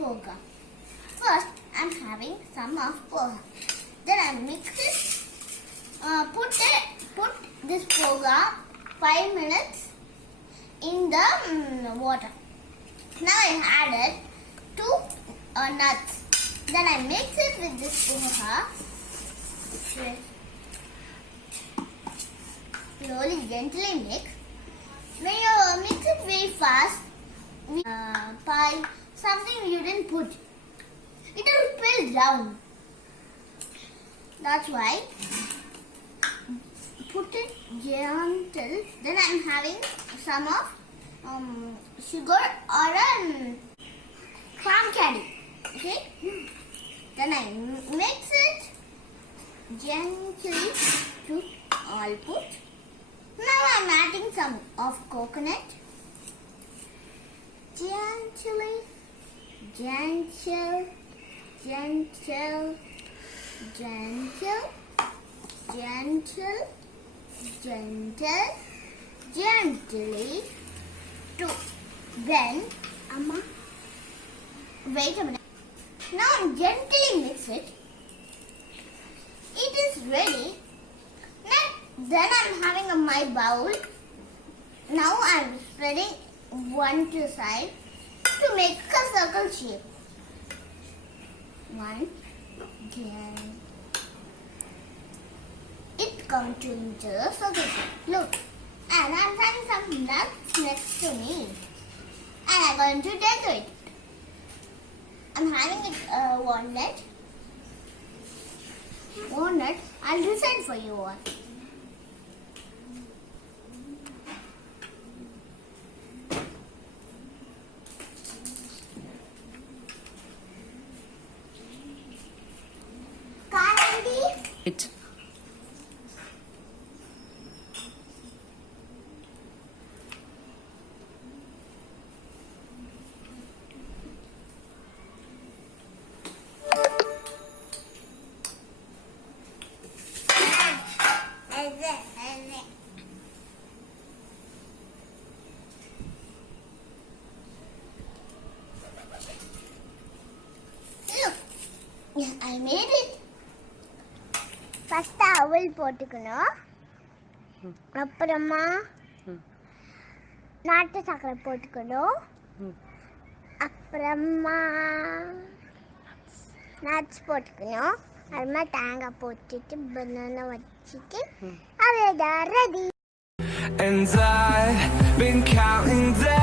poha. First, I'm having some of poha. Then I mix it. Put this poha 5 minutes in the water. Now I added 2 nuts. Then I mix it with this poha. Slowly, gently mix. When you mix it very fast, pie, something you didn't put, it will spill down. That's why put it gentle. Then I'm having some of sugar or palm candy. Okay. Then I mix it gently to all put. Now I'm adding some of coconut. Gently, gentle, gentle, gentle, gentle, gentle, gently to then, wait a minute. Now gently mix it. It is ready. Then I'm having my bowl. Now I'm spreading one to side to make a circle shape. One, then it comes to into a circle shape. Look, and I'm having some nuts next to me, and I'm going to decorate it. I'm having it walnut. Walnut. I'll decide for you one. It. Look, I made it. First அவல் போட்டுக்கணும். அப்புறமா நாட்டு சக்கரை போட்டுக்கணும். அப்புறமா nuts போட்டுக்கணும். அப்புறமா தேங்காய் போட்டுட்டு பனானா வச்சுட்டு அவ்வளோதான் ready. And I've been counting down